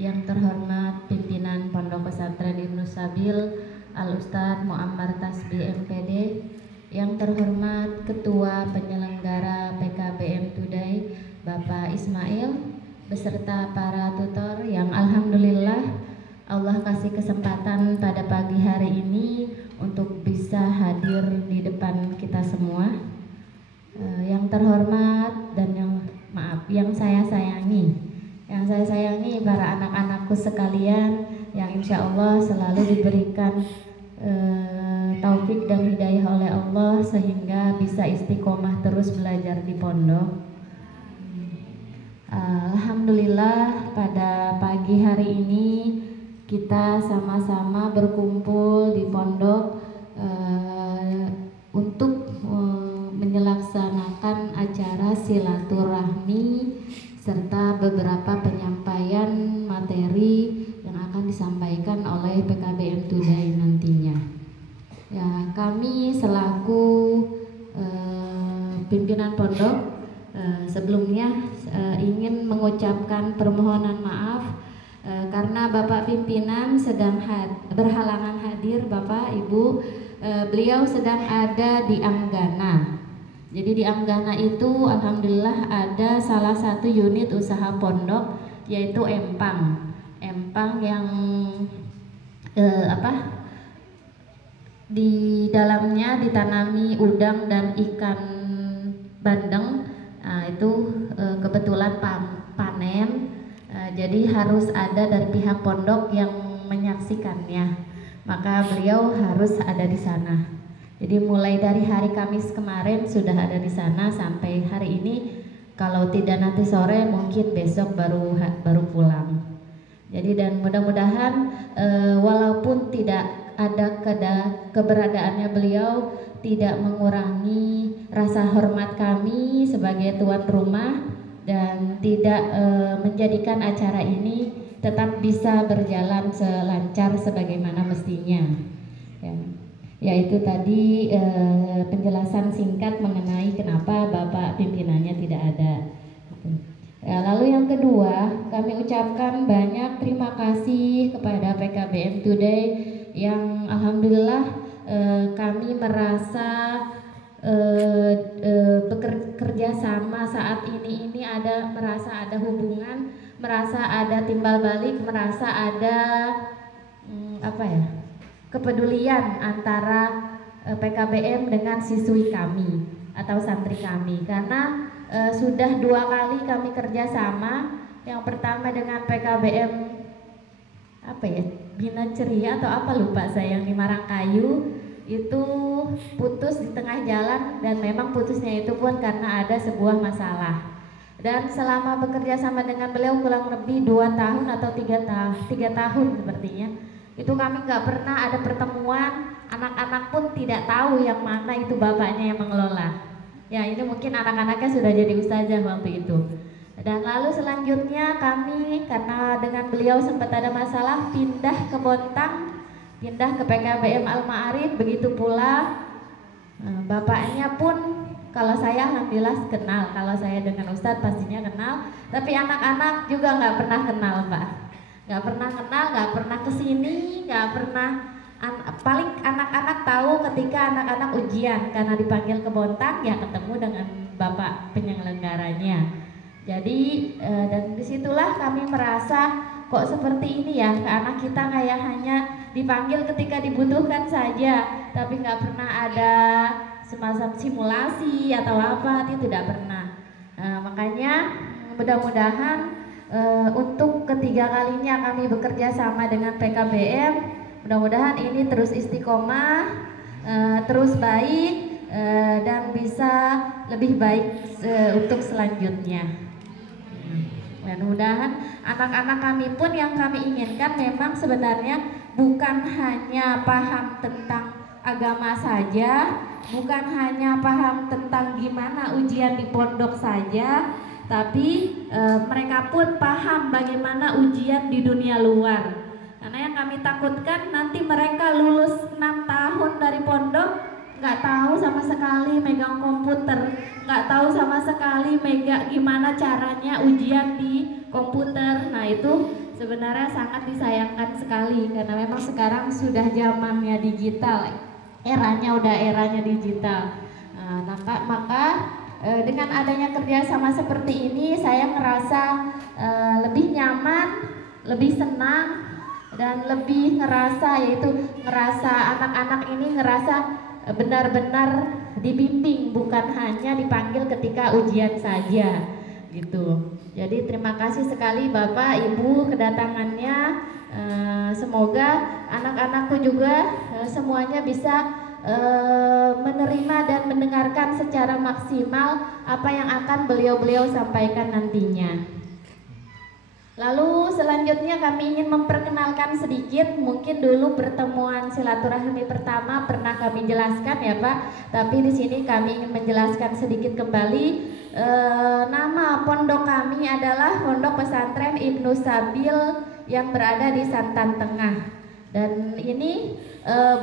Yang terhormat pimpinan Pondok Pesantren Ibnu Sabil Al-Ustadz Muammar Tasbih MPD, yang terhormat Ketua Penyelenggara PKBM Today Bapak Ismail, beserta para tutor yang alhamdulillah Allah kasih kesempatan pada pagi hari ini untuk bisa hadir di depan kita semua. Yang terhormat dan yang saya sayangi. Yang saya sayangi para anak-anakku sekalian yang insya Allah selalu diberikan taufik dan hidayah oleh Allah sehingga bisa istiqomah terus belajar di pondok. Alhamdulillah pada pagi hari ini kita sama-sama berkumpul di pondok untuk menyelaksanakan acara silaturahmi serta beberapa penyampaian materi yang akan disampaikan oleh PKBM Today nantinya. Ya, kami selaku pimpinan pondok sebelumnya ingin mengucapkan permohonan maaf karena Bapak pimpinan sedang berhalangan hadir. Bapak, Ibu, beliau sedang ada di Anggana. Jadi di Anggana itu alhamdulillah ada salah satu unit usaha pondok yaitu empang yang di dalamnya ditanami udang dan ikan bandeng. Itu kebetulan panen, jadi harus ada dari pihak pondok yang menyaksikannya, maka beliau harus ada di sana. Jadi mulai dari hari Kamis kemarin sudah ada di sana sampai hari ini. Kalau tidak nanti sore mungkin besok baru pulang. Jadi dan mudah-mudahan walaupun tidak ada keberadaannya beliau tidak mengurangi rasa hormat kami sebagai tuan rumah dan tidak menjadikan acara ini tetap bisa berjalan selancar sebagaimana mestinya. Yaitu tadi penjelasan singkat mengenai kenapa Bapak pimpinannya tidak ada. Lalu yang kedua, kami ucapkan banyak terima kasih kepada PKBM Today yang alhamdulillah kami merasa bekerja sama saat ini merasa ada hubungan, merasa ada timbal balik, merasa ada kepedulian antara PKBM dengan siswi kami atau santri kami, karena sudah 2 kali kami kerjasama. Yang pertama dengan PKBM Bina Ceria atau lupa saya, yang di Marangkayu itu putus di tengah jalan dan memang putusnya itu pun karena ada sebuah masalah. Dan selama bekerja sama dengan beliau kurang lebih 2 tahun atau 3 tahun sepertinya, itu kami nggak pernah ada pertemuan, anak-anak pun tidak tahu yang mana itu bapaknya yang mengelola. Ya, ini mungkin anak-anaknya sudah jadi ustazah waktu itu. Dan lalu selanjutnya kami karena dengan beliau sempat ada masalah pindah ke Bontang, pindah ke PKBM Al-Ma'arif, begitu pula bapaknya pun kalau saya alhamdulillah kenal, kalau saya dengan Ustadz pastinya kenal, tapi anak-anak juga nggak pernah kenal, Pak. Nggak pernah kenal, nggak pernah kesini, nggak pernah. Paling anak-anak tahu ketika anak-anak ujian karena dipanggil ke Bontang ya ketemu dengan bapak penyelenggaranya. Jadi dan disitulah kami merasa kok seperti ini ya, anak kita kayak hanya dipanggil ketika dibutuhkan saja, tapi nggak pernah ada semacam simulasi atau apa, itu tidak pernah. Makanya mudah-mudahan untuk ketiga kalinya kami bekerja sama dengan PKBM, mudah-mudahan ini terus istiqomah, terus baik, dan bisa lebih baik untuk selanjutnya. Dan mudah-mudahan anak-anak kami pun yang kami inginkan memang sebenarnya bukan hanya paham tentang agama saja, bukan hanya paham tentang gimana ujian di pondok saja, tapi mereka pun paham bagaimana ujian di dunia luar. Karena yang kami takutkan nanti mereka lulus 6 tahun dari pondok nggak tahu sama sekali megang komputer, nggak tahu sama sekali gimana caranya ujian di komputer. Nah itu sebenarnya sangat disayangkan sekali karena memang sekarang sudah zamannya digital, eranya digital. Maka dengan adanya kerjasama seperti ini saya ngerasa lebih nyaman, lebih senang, dan lebih ngerasa anak-anak ini ngerasa benar-benar dibimbing, bukan hanya dipanggil ketika ujian saja gitu. Jadi terima kasih sekali Bapak Ibu kedatangannya. Semoga anak-anakku juga semuanya bisa menerima dan mendengarkan secara maksimal apa yang akan beliau-beliau sampaikan nantinya. Lalu selanjutnya kami ingin memperkenalkan sedikit, mungkin dulu pertemuan silaturahmi pertama pernah kami jelaskan ya Pak, tapi di sini kami ingin menjelaskan sedikit kembali. Nama pondok kami adalah Pondok Pesantren Ibnu Sabil yang berada di Santan Tengah. Dan ini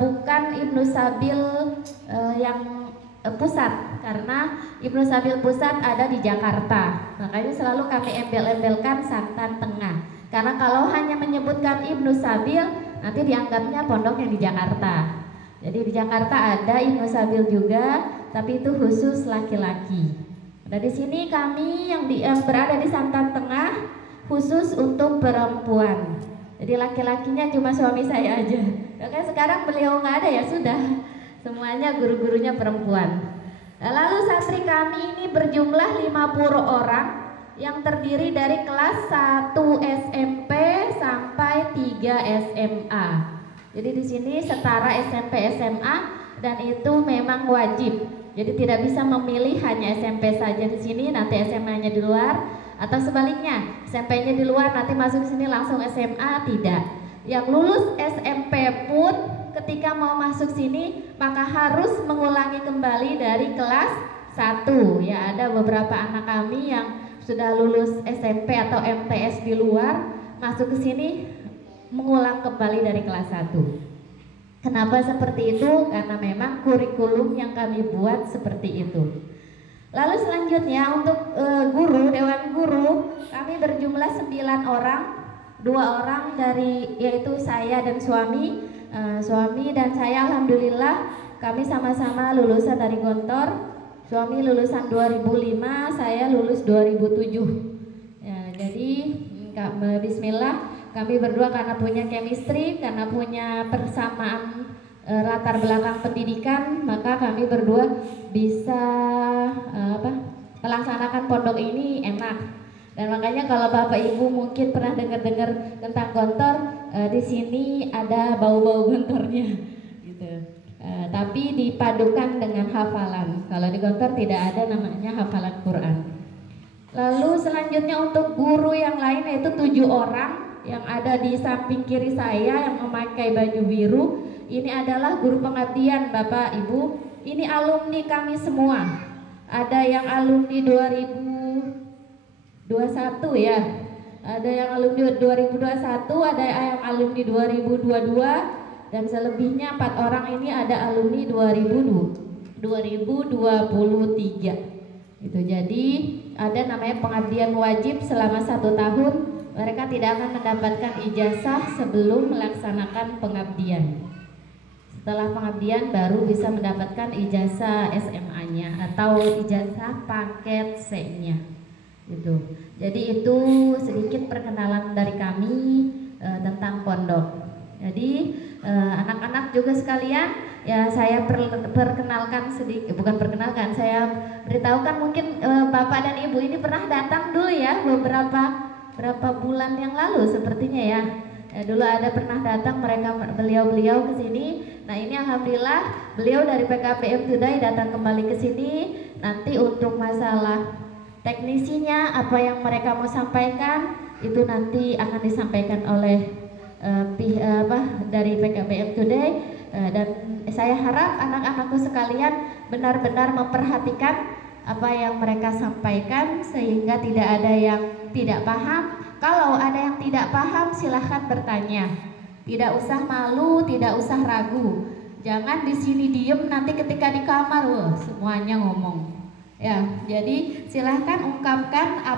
bukan Ibnu Sabil yang pusat, karena Ibnu Sabil pusat ada di Jakarta. Makanya selalu kami embel-embelkan Santan Tengah. Karena kalau hanya menyebutkan Ibnu Sabil, nanti dianggapnya pondok yang di Jakarta. Jadi di Jakarta ada Ibnu Sabil juga, tapi itu khusus laki-laki. Nah di sini kami yang berada di Santan Tengah khusus untuk perempuan. Jadi laki-lakinya cuma suami saya aja. Makanya sekarang beliau nggak ada ya sudah. Semuanya guru-gurunya perempuan. Lalu santri kami ini berjumlah 50 orang yang terdiri dari kelas 1 SMP sampai 3 SMA. Jadi di sini setara SMP SMA dan itu memang wajib. Jadi tidak bisa memilih hanya SMP saja di sini, nanti SMA-nya di luar, atau sebaliknya SMP-nya di luar nanti masuk sini langsung SMA, tidak. Yang lulus SMP pun ketika mau masuk sini maka harus mengulangi kembali dari kelas 1 ya. Ada beberapa anak kami yang sudah lulus SMP atau MTS di luar masuk ke sini mengulang kembali dari kelas 1. Kenapa seperti itu? Karena memang kurikulum yang kami buat seperti itu. Lalu selanjutnya untuk guru, dewan guru kami berjumlah 9 orang, 2 orang dari yaitu saya dan suami. Suami dan saya alhamdulillah kami sama-sama lulusan dari Gontor. Suami lulusan 2005, saya lulus 2007 ya, jadi bismillah kami berdua karena punya chemistry, karena punya persamaan latar belakang pendidikan, maka kami berdua bisa melaksanakan pondok ini enak. Dan makanya kalau Bapak Ibu mungkin pernah dengar-dengar tentang Gontor, di sini ada bau-bau Gontornya, gitu. Tapi dipadukan dengan hafalan. Kalau di Gontor tidak ada namanya hafalan Quran. Lalu selanjutnya untuk guru yang lain yaitu 7 orang yang ada di samping kiri saya yang memakai baju biru. Ini adalah guru pengabdian Bapak Ibu. Ini alumni kami semua. Ada yang alumni 2021 ya, ada yang alumni 2021, ada yang alumni 2022, dan selebihnya 4 orang ini ada alumni 2023. Itu jadi ada namanya pengabdian wajib selama 1 tahun. Mereka tidak akan mendapatkan ijazah sebelum melaksanakan pengabdian. Setelah pengabdian baru bisa mendapatkan ijazah SMA-nya atau ijazah paket C-nya. Gitu. Jadi itu sedikit perkenalan dari kami tentang pondok. Jadi anak-anak juga sekalian, ya saya perkenalkan sedikit, bukan perkenalkan, saya beritahukan mungkin Bapak dan Ibu ini pernah datang dulu ya berapa bulan yang lalu sepertinya ya. Dulu ada pernah datang beliau-beliau ke sini. Nah ini alhamdulillah beliau dari PKPM Today datang kembali ke sini. Nanti untuk masalah teknisinya apa yang mereka mau sampaikan itu nanti akan disampaikan oleh dari PKPM Today. Dan saya harap anak-anakku sekalian benar-benar memperhatikan apa yang mereka sampaikan sehingga tidak ada yang tidak paham. Kalau ada yang tidak paham silahkan bertanya. Tidak usah malu, tidak usah ragu. Jangan di sini diem, nanti ketika di kamar semuanya ngomong. Ya, jadi silahkan ungkapkan apa